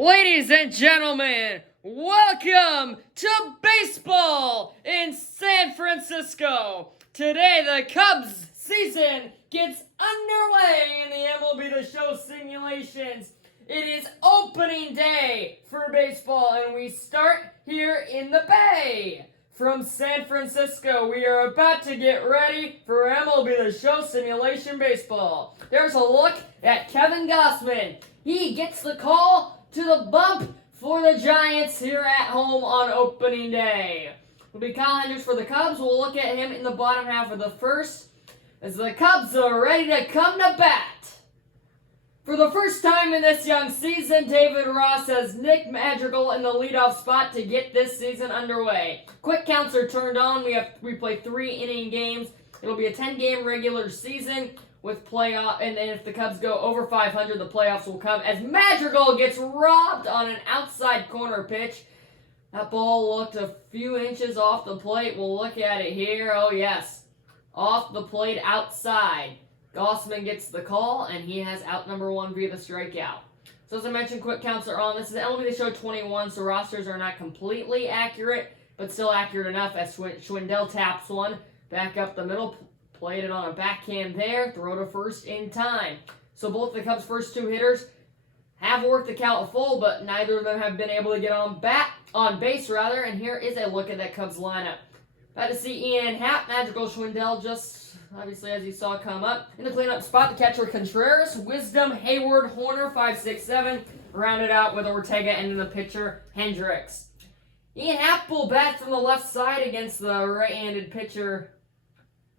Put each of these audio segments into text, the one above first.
Ladies and gentlemen, welcome to baseball in San Francisco. Today, the Cubs season gets underway in the MLB The Show simulations. It is opening day for baseball, and we start here in the Bay. From San Francisco, we are about to get ready for MLB The Show simulation baseball. There's a look at Kevin Gausman. He gets the call to the bump for the Giants here at home on opening day. It'll be Kyle Hendricks for the Cubs. We'll look at him in the bottom half of the first as the Cubs are ready to come to bat. For the first time in this young season, David Ross has Nick Madrigal in the leadoff spot to get this season underway. Quick counts are turned on. We play 3-inning games. It'll be a 10-game regular season with playoff, and then if the Cubs go over 500, the playoffs will come as Madrigal gets robbed on an outside corner pitch. That ball looked a few inches off the plate. We'll look at it here. Oh, yes. Off the plate outside. Gausman gets the call, and he has out number one via the strikeout. So as I mentioned, quick counts are on. This is MLB The Show 21, so rosters are not completely accurate, but still accurate enough as Schwindel taps one back up the middle. Played it on a backhand there, throw to first in time. So both the Cubs' first two hitters have worked the count full, but neither of them have been able to get on base, and here is a look at that Cubs lineup. About to see Ian Happ, Madrigal, Schwindel, just obviously as you saw come up. In the cleanup spot, the catcher Contreras, Wisdom, Hayward, Horner, 5, 6, 7, rounded out with Ortega, and then the pitcher Hendricks. Ian Happ will bat from the left side against the right-handed pitcher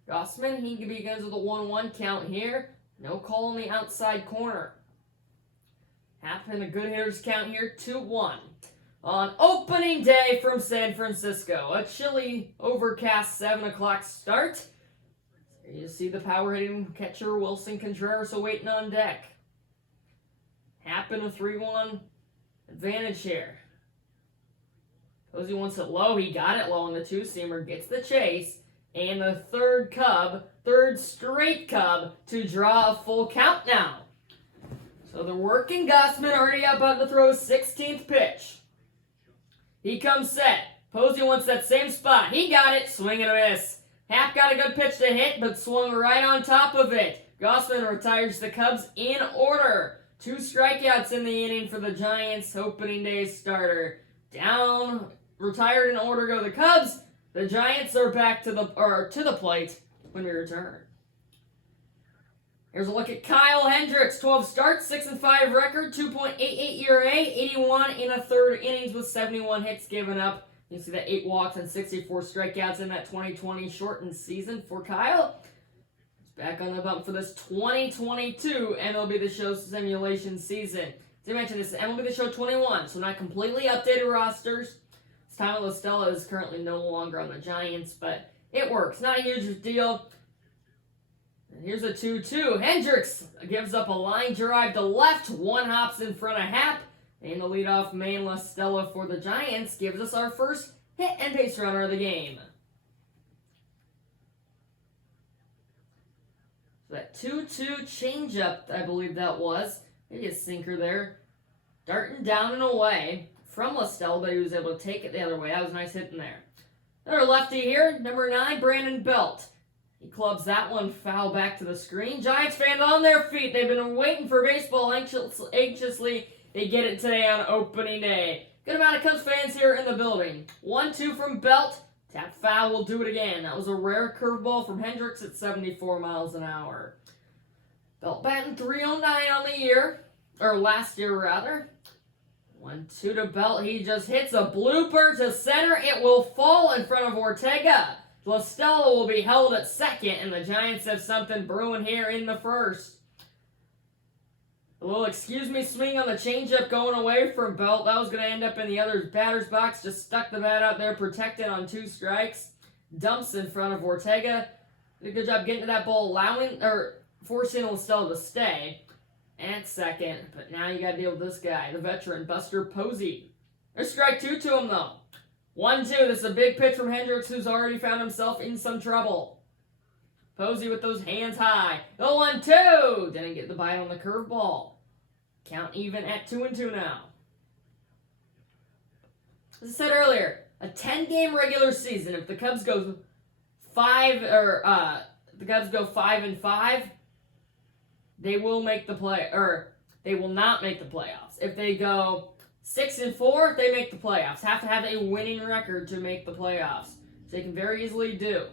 Gausman. He begins with a 1-1 count here. No call on the outside corner. Happ in a good hitters count here, 2-1. On opening day from San Francisco, a chilly, overcast 7 o'clock start. You see the power-hitting catcher Wilson Contreras awaiting on deck. Happ in a 3-1 advantage here. Posey wants it low. He got it low on the two-seamer. Gets the chase. And the third straight Cub to draw a full count now. So they're working. Gausman already about to throw his 16th pitch. He comes set. Posey wants that same spot. He got it. Swing and a miss. Happ got a good pitch to hit, but swung right on top of it. Gausman retires the Cubs in order. 2 strikeouts in the inning for the Giants opening day starter. Down, retired in order go the Cubs. The Giants are back to the plate when we return. Here's a look at Kyle Hendricks. 12 starts, 6-5 record, 2.88 ERA, 81 in a third innings with 71 hits given up. You can see that 8 walks and 64 strikeouts in that 2020 shortened season for Kyle. He's back on the bump for this 2022 MLB The Show simulation season. As I mentioned, this is MLB The Show 21, so not completely updated rosters. Tommy La Stella is currently no longer on the Giants, but it works. Not a huge deal. And here's a 2-2. Hendricks gives up a line drive to left. 1 hops in front of Happ. And the leadoff man La Stella for the Giants gives us our first hit and base runner of the game. So that 2-2 changeup, I believe that was. Maybe a sinker there. Darting down and away from La Stella, but he was able to take it the other way. That was a nice hit in there. Another lefty here, number 9, Brandon Belt. He clubs that one foul back to the screen. Giants fans on their feet. They've been waiting for baseball anxiously. They get it today on opening day. Good amount of Cubs fans here in the building. 1-2 from Belt. Tap foul will do it again. That was a rare curveball from Hendricks at 74 miles an hour. Belt batting .309 on the year, or last year rather. 1-2 to Belt. He just hits a blooper to center. It will fall in front of Ortega. La Stella will be held at second, and the Giants have something brewing here in the first. A little excuse me swing on the changeup going away from Belt. That was going to end up in the other batter's box. Just stuck the bat out there, protected on 2 strikes. Dumps in front of Ortega. Did a good job getting to that ball, forcing La Stella to stay at second. But now you got to deal with this guy, the veteran, Buster Posey. There's strike 2 to him, though. 1-2. This is a big pitch from Hendricks, who's already found himself in some trouble. Posey with those hands high. The 1-2. Didn't get the bite on the curveball. Count even at 2-2 now. As I said earlier, a 10-game regular season. If the Cubs go 5-5, they will make the they will not make the playoffs. If they go 6-4, they make the playoffs. Have to have a winning record to make the playoffs. So they can very easily do.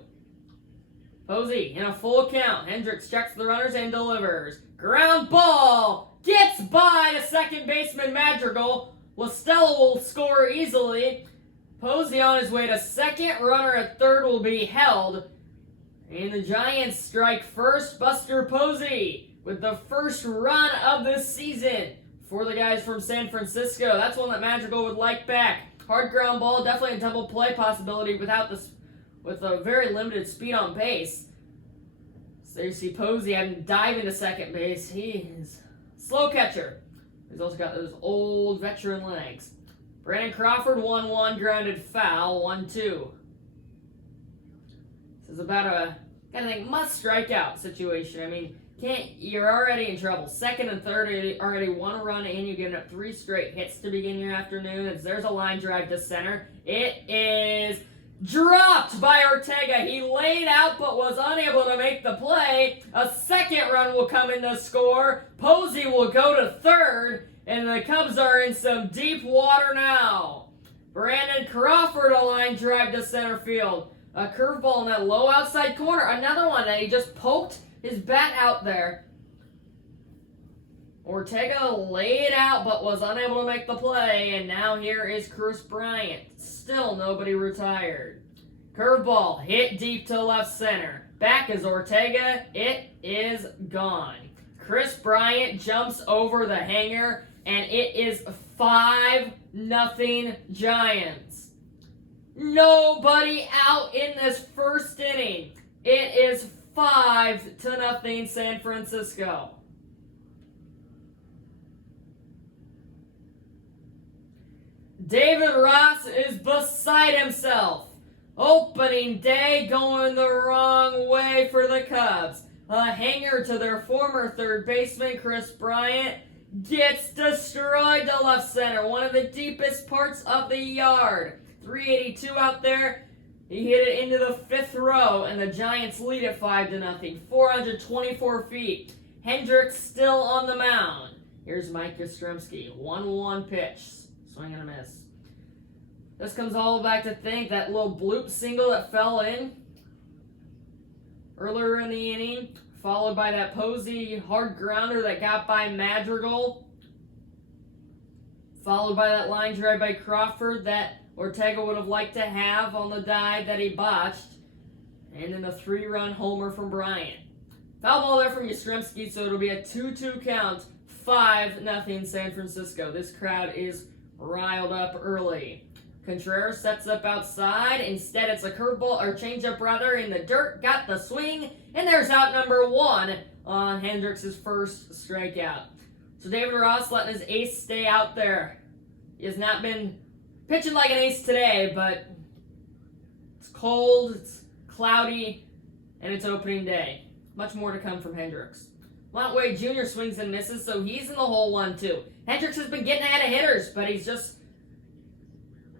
Posey in a full count. Hendricks checks the runners and delivers. Ground ball gets by the second baseman Madrigal. Listella will score easily. Posey on his way to second. Runner at third will be held. And the Giants strike first. Buster Posey with the first run of this season for the guys from San Francisco. That's one that Madrigal would like back. Hard ground ball, definitely a double play possibility with a very limited speed on base. So you see Posey having to dive into second base. He is a slow catcher. He's also got those old veteran legs. Brandon Crawford, 1-1, grounded foul, 1-2. This is about a kind of must strike out situation. I mean, you're already in trouble. Second and third already one run in. You're giving up 3 straight hits to begin your afternoon. There's a line drive to center. It is dropped by Ortega. He laid out but was unable to make the play. A second run will come in to score. Posey will go to third, and the Cubs are in some deep water now. Brandon Crawford, a line drive to center field. A curveball in that low outside corner. Another one that he just poked his bat out there. Ortega laid out but was unable to make the play, and now here is Chris Bryant. Still nobody retired. Curveball hit deep to left center. Back is Ortega. It is gone. Chris Bryant jumps over the hanger, and it is 5-0 Giants. Nobody out in this first inning. It is 5-0 San Francisco. David Ross is beside himself. Opening day going the wrong way for the Cubs. A hanger to their former third baseman, Chris Bryant, gets destroyed to left center. One of the deepest parts of the yard. 382 out there. He hit it into the 5th row, and the Giants lead it 5-0. 424 feet. Hendricks still on the mound. Here's Mike Yastrzemski. 1-1 pitch. Swing and a miss. This comes all back to think that little bloop single that fell in earlier in the inning, followed by that Posey hard grounder that got by Madrigal, followed by that line drive by Crawford that Ortega would have liked to have on the dive that he botched, and then a 3-run homer from Bryant. Foul ball there from Yastrzemski, so it'll be a 2-2 count, 5-0 San Francisco. This crowd is riled up early. Contreras sets up outside. Instead, it's a curveball, or changeup rather, in the dirt. Got the swing, and there's out number 1 on Hendricks' first strikeout. So David Ross letting his ace stay out there. He has not been pitching like an ace today, but it's cold, it's cloudy, and it's opening day. Much more to come from Hendricks. Montway Jr. swings and misses, so he's in the hole 1-2. Hendricks has been getting ahead of hitters, but he's just...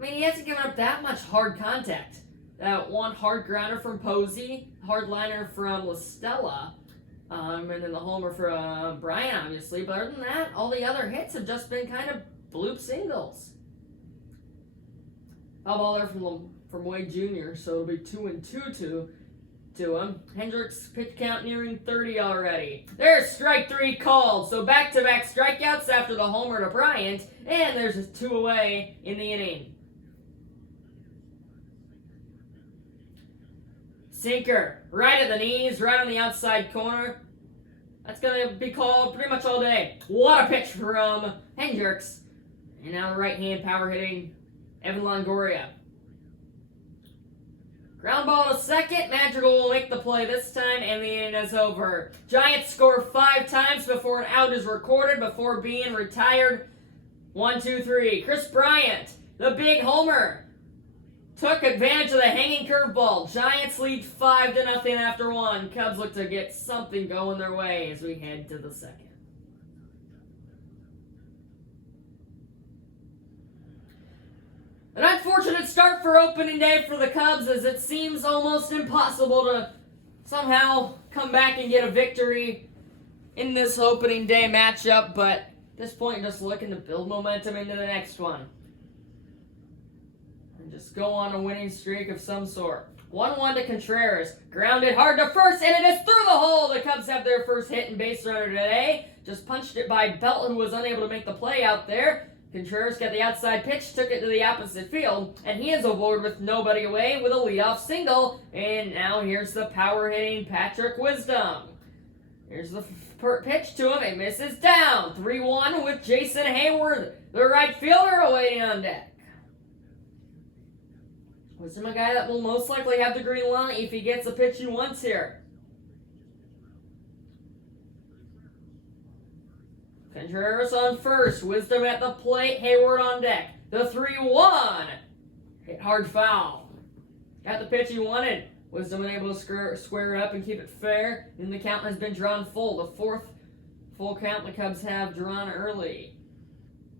he hasn't given up that much hard contact. That one hard grounder from Posey, hard liner from Listella, and then the homer for Bryant, obviously. But other than that, all the other hits have just been kind of bloop singles. Foul ball there from Wade Jr., so it'll be 2-2 to him. Hendricks pitch count nearing 30 already. There's strike 3 called, so back-to-back strikeouts after the homer to Bryant, and there's a 2 away in the inning. Sinker, right at the knees, right on the outside corner. That's going to be called pretty much all day. What a pitch from Hendricks. And now right-hand power hitting Evan Longoria. Ground ball to second. Madrigal will make the play this time, and the inning is over. Giants score 5 times before an out is recorded before being retired. 1, 2, 3. Chris Bryant, the big homer, took advantage of the hanging curveball. Giants lead 5-0 after 1. Cubs look to get something going their way as we head to the second. The 9th unfortunate start for opening day for the Cubs, as it seems almost impossible to somehow come back and get a victory in this opening day matchup, but at this point, just looking to build momentum into the next one. And just go on a winning streak of some sort. 1-1 to Contreras. Grounded hard to first, and it is through the hole. The Cubs have their first hit and base runner today. Just punched it by Belt, who was unable to make the play out there. Contreras got the outside pitch, took it to the opposite field, and he is aboard with nobody away with a leadoff single. And now here's the power-hitting Patrick Wisdom. Here's the pitch to him. It misses down. 3-1 with Jason Hayward, the right fielder, awaiting on deck. Wisdom, a guy that will most likely have the green light if he gets the pitch he wants here. Contreras on first. Wisdom at the plate. Hayward on deck. The 3-1. Hit hard foul. Got the pitch he wanted. Wisdom unable to square it up and keep it fair. And the count has been drawn full. The fourth full count the Cubs have drawn early.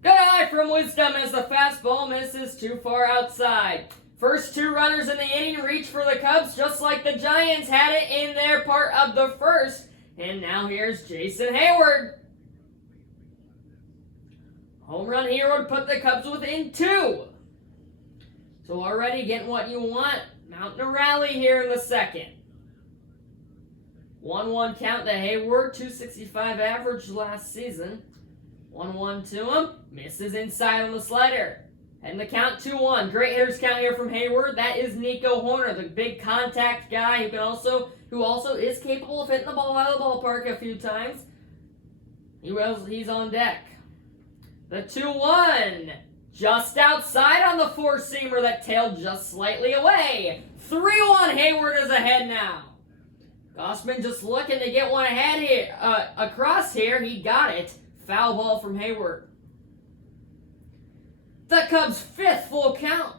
Good eye from Wisdom as the fastball misses too far outside. First two runners in the inning reach for the Cubs, just like the Giants had it in their part of the first. And now here's Jason Hayward. Home run here would put the Cubs within 2. So already getting what you want. Mounting a rally here in the second. 1-1 count to Hayward, 265 average last season. 1-1 to him. Misses inside on the slider. And the count 2-1. Great hitters count here from Hayward. That is Nico Hoerner, the big contact guy who also is capable of hitting the ball out of the ballpark a few times. He's on deck. The 2-1. Just outside on the four-seamer that tailed just slightly away. 3-1. Hayward is ahead now. Gossman just looking to get one ahead here, across here. He got it. Foul ball from Hayward. The Cubs' 5th full count.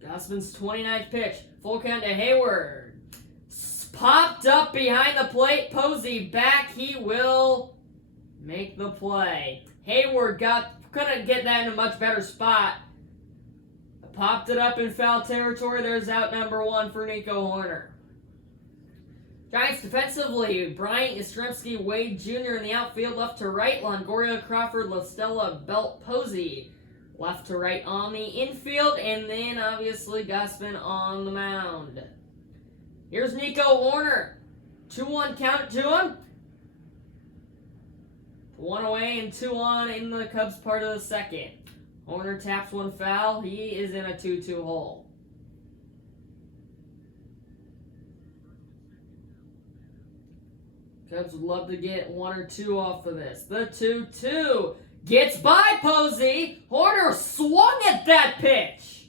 Gossman's 29th pitch. Full count to Hayward. Popped up behind the plate. Posey back. He will make the play. Hayward couldn't get that in a much better spot. Popped it up in foul territory. There's out number 1 for Nico Hoerner. Giants defensively, Bryant, Yastrzemski, Wade Jr. in the outfield, left to right. Longoria, Crawford, LaStella, Belt, Posey, left to right on the infield. And then, obviously, Gossman on the mound. Here's Nico Hoerner. 2-1 count to him. 1 away and 2 on in the Cubs part of the second. Hoerner taps one foul. He is in a 2-2 hole. Cubs would love to get 1 or 2 off of this. The 2-2 gets by Posey. Hoerner swung at that pitch.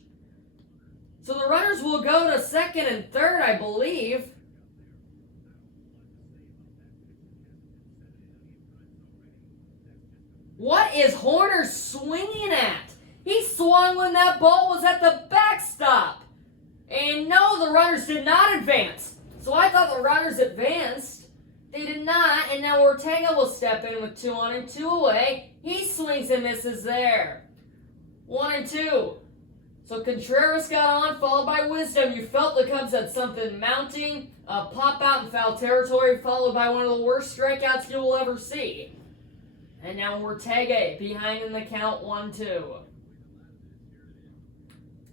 So the runners will go to second and third, I believe. What is Hoerner swinging at? He swung when that ball was at the backstop. And no, the runners did not advance. So I thought the runners advanced. They did not, and now Ortega will step in with 2 on and 2 away. He swings and misses there. 1 and 2. So Contreras got on, followed by Wisdom. You felt the Cubs had something mounting. A pop out in foul territory, followed by one of the worst strikeouts you will ever see. And now Ortega behind in the count, 1-2.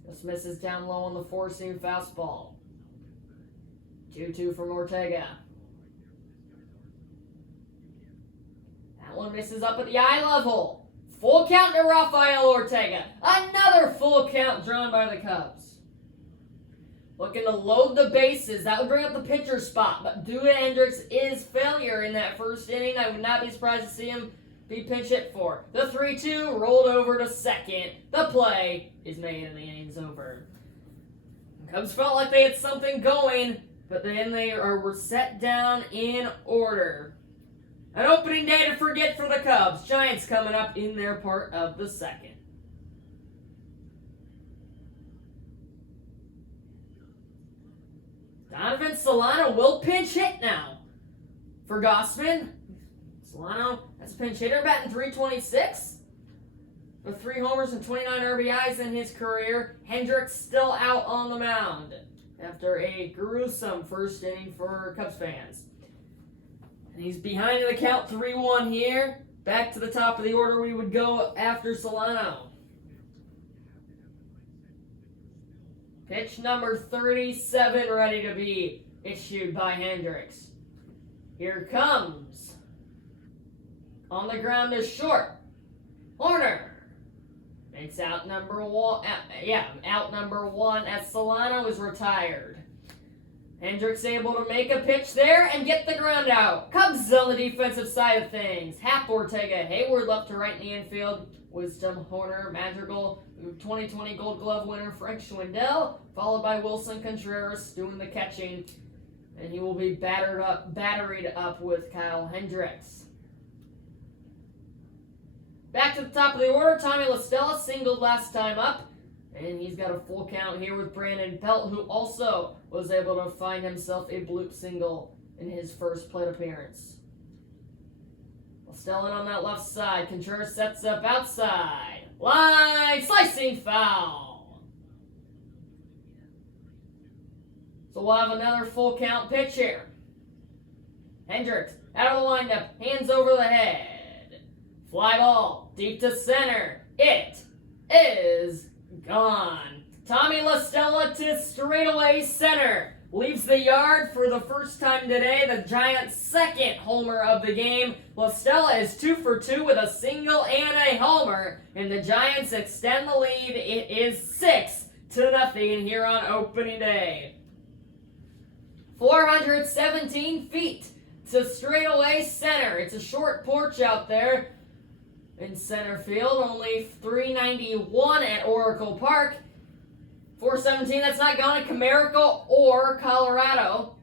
This misses down low on the four-seam fastball. 2-2 from Ortega. That one misses up at the eye level. Full count to Rafael Ortega. Another full count drawn by the Cubs. Looking to load the bases. That would bring up the pitcher spot. But due to Hendricks' failure in that first inning, I would not be surprised to see him be pinch hit for. The 3-2 rolled over to second. The play is made and the inning's over. The Cubs felt like they had something going, but then they were set down in order. An opening day to forget for the Cubs. Giants coming up in their part of the second. Donovan Solano will pinch hit now for Gossman. Solano, that's a pinch hitter, batting .326. with 3 homers and 29 RBIs in his career. Hendricks still out on the mound after a gruesome first inning for Cubs fans. And he's behind in the count 3-1 here. Back to the top of the order we would go after Solano. Pitch number 37 ready to be issued by Hendricks. Here comes. On the ground is short. Horner. Makes out number one. Out number 1 as Solano is retired. Hendricks able to make a pitch there and get the ground out. Cubs on the defensive side of things. Happ, Ortega, Hayward left to right in the infield. Wisdom, Horner, Madrigal, 2020 Gold Glove winner Frank Schwindel, followed by Wilson Contreras doing the catching. And he will be batteried up with Kyle Hendricks. Back to the top of the order, Tommy La Stella singled last time up. And he's got a full count here with Brandon Pelt, who also was able to find himself a bloop single in his first plate appearance. Stellan on that left side. Contreras sets up outside. Line slicing foul. So we'll have another full count pitch here. Hendricks out of the windup, hands over the head. Fly ball deep to center. It is gone. Tommy La Stella to straightaway center. Leaves the yard for the first time today. The Giants' second homer of the game. La Stella is 2 for 2 with a single and a homer. And the Giants extend the lead. It is 6-0 here on opening day. 417 feet to straightaway center. It's a short porch out there in center field. Only 391 at Oracle Park. 417, that's not gone at Comerica or Colorado.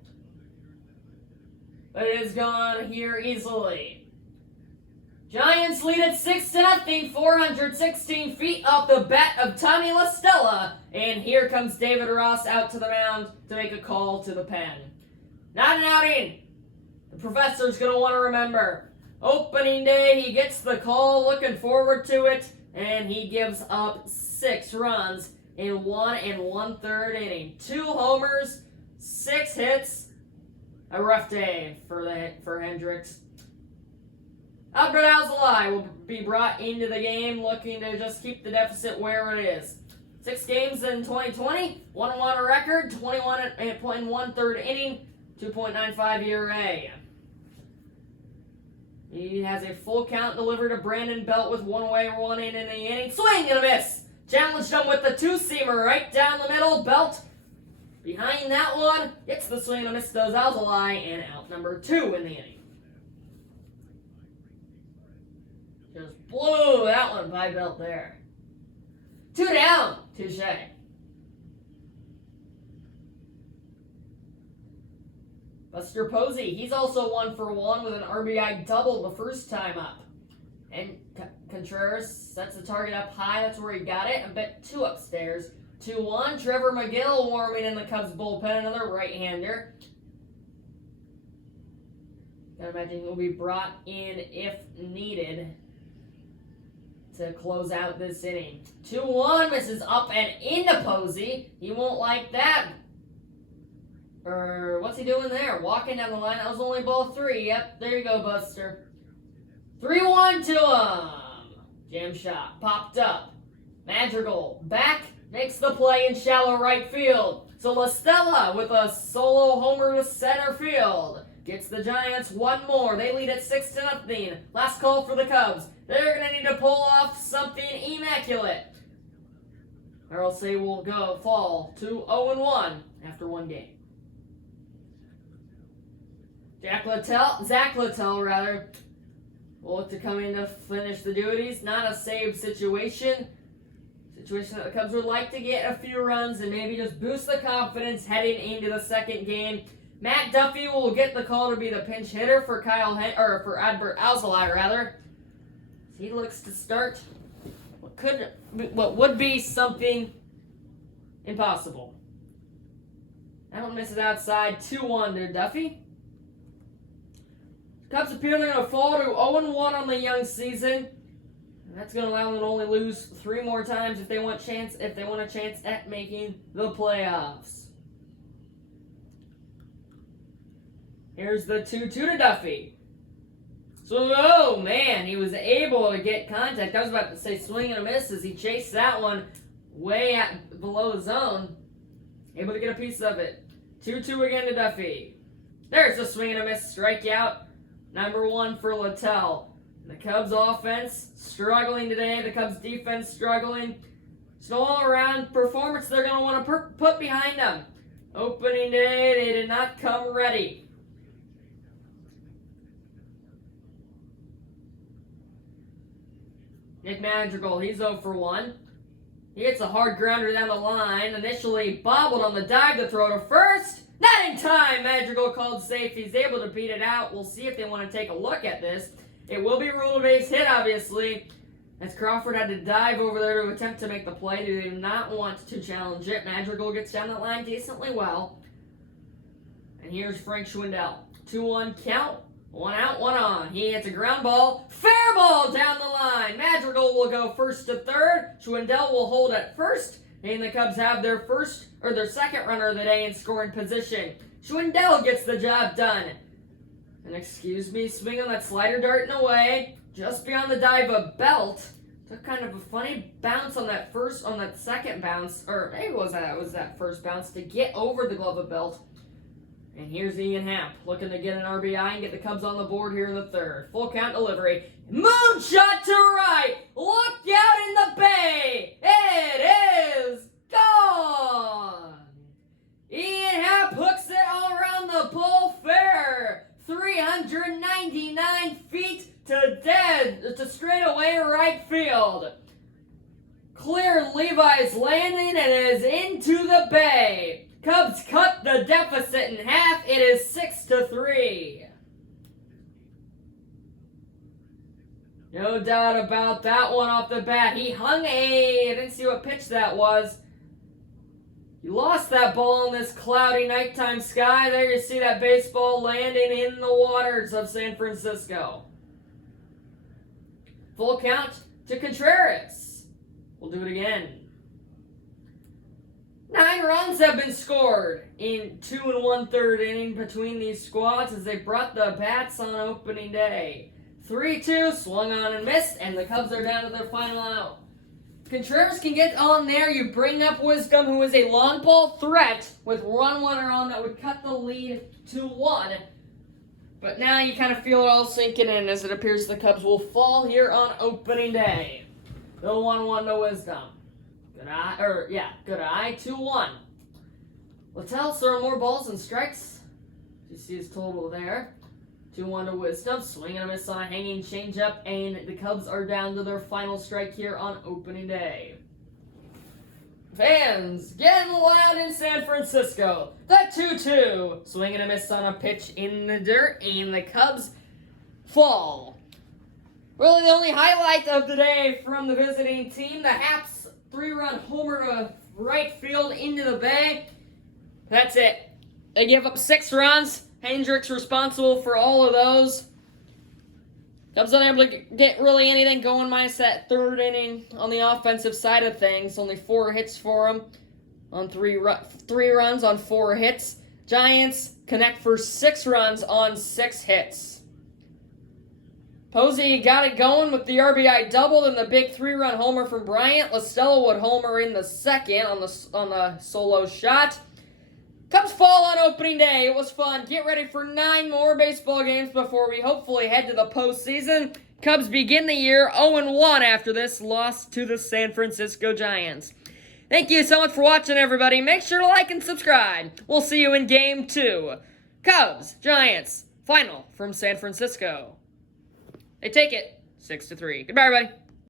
But it is gone here easily. Giants lead at 6-0, 416 feet off the bat of Tommy La Stella. And here comes David Ross out to the mound to make a call to the pen. Not an outing. The professor's going to want to remember. Opening day, he gets the call, looking forward to it, and he gives up 6 runs in 1 1/3 inning. 2 homers, 6 hits. A rough day for Hendricks. Albert Alzolay will be brought into the game, looking to just keep the deficit where it is. 6 games in 2020, 1-1 record, 21 in 1/3 inning, 2.95 ERA. He has a full count delivered to Brandon Belt with 1 away, 1 in the inning. Swing and a miss. Challenged him with the 2-seamer right down the middle. Belt behind that one. Gets the swing and a miss to Alzolay, and out number 2 in the inning. Just blew that one by Belt there. 2 down. Touche. Buster Posey, he's also 1 for 1 with an RBI double the first time up. And Contreras sets the target up high. That's where he got it. A bit 2 upstairs. 2-1. Trevor McGill warming in the Cubs bullpen. Another right-hander. Gotta imagine he'll be brought in if needed to close out this inning. 2-1. Misses up and into Posey. He won't like that. What's he doing there? Walking down the line. That was only ball 3. Yep, there you go, Buster. 3-1 to him. Jam shot. Popped up. Madrigal back. Makes the play in shallow right field. So La Stella with a solo homer to center field. Gets the Giants 1 more. They lead at 6-0. Last call for the Cubs. They're going to need to pull off something immaculate, or else they will fall to 0-1 after 1 game. Zach Littell, will look to come in to finish the duties. Not a save situation. Situation that the Cubs would like to get a few runs and maybe just boost the confidence heading into the second game. Matt Duffy will get the call to be the pinch hitter for for Albert Alzolay. He looks to start what would be something impossible. That one misses outside. 2-1 to Duffy. Cubs appear they're going to fall to 0-1 on the young season. And that's going to allow them to only lose 3 more times if they want a chance at making the playoffs. Here's the 2-2 to Duffy. So, oh man, he was able to get contact. I was about to say swing and a miss as he chased that one way below the zone. Able to get a piece of it. 2-2 again to Duffy. There's a swing and a miss strikeout. Number 1 for Littell. The Cubs offense struggling today. The Cubs defense struggling. It's an all-around performance they're going to want to put behind them. Opening day, they did not come ready. Nick Madrigal, he's 0 for 1. He hits a hard grounder down the line. Initially bobbled on the dive to throw to first. Not in time. Madrigal called safe. He's able to beat it out. We'll see if they want to take a look at this. It will be ruled a base hit, obviously, as Crawford had to dive over there to attempt to make the play. They did not want to challenge it. Madrigal gets down that line decently well. And here's Frank Schwindel. 2-1 count. 1 out, 1 on. He hits a ground ball. Fair ball down the line. Madrigal will go first to third. Schwindel will hold at first. And the Cubs have their second runner of the day in scoring position. Schwindel gets the job done. And excuse me, swing on that slider darting away. Just beyond the dive of Belt. Took kind of a funny bounce on that second bounce. Or maybe it was that first bounce to get over the glove of Belt. And here's Ian Happ looking to get an RBI and get the Cubs on the board here in the third. Full count delivery. Moonshot to right. Look out in the bay. It is gone. Ian Happ hooks it all around the pole fair. 399 feet to straightaway right field. Clear Levi's landing and is into the bay. Cubs cut the deficit in half. It is 6-3. No doubt about that one off the bat. He hung I didn't see what pitch that was. He lost that ball in this cloudy nighttime sky. There you see that baseball landing in the waters of San Francisco. Full count to Contreras. We'll do it again. 9 runs have been scored in 2 1/3 inning between these squads as they brought the bats on opening day. 3-2, swung on and missed, and the Cubs are down to their final out. Contreras can get on there. You bring up Wisdom, who is a long ball threat with one runner on that would cut the lead to 1. But now you kind of feel it all sinking in as it appears the Cubs will fall here on opening day. The 1-1 to Wisdom. Good eye, 2-1. Littell throwing more balls and strikes. You see his total there. 2-1 to Wisdom. Swing and a miss on a hanging changeup, and the Cubs are down to their final strike here on opening day. Fans getting loud in San Francisco. The 2-2. Swing and a miss on a pitch in the dirt, and the Cubs fall. Really the only highlight of the day from the visiting team, the Haps 3-run homer to right field into the bay. That's it. They give up 6 runs. Hendricks responsible for all of those. Cubs unable to get really anything going minus that third inning on the offensive side of things. Only 4 hits for them on 3 runs on 4 hits. Giants connect for 6 runs on 6 hits. Posey got it going with the RBI double and the big 3-run homer from Bryant. Listella would homer in the second on the solo shot. Cubs fall on opening day. It was fun. Get ready for 9 more baseball games before we hopefully head to the postseason. Cubs begin the year 0-1 after this loss to the San Francisco Giants. Thank you so much for watching, everybody. Make sure to like and subscribe. We'll see you in Game 2. Cubs, Giants, final from San Francisco. They take it 6-3. Goodbye, everybody.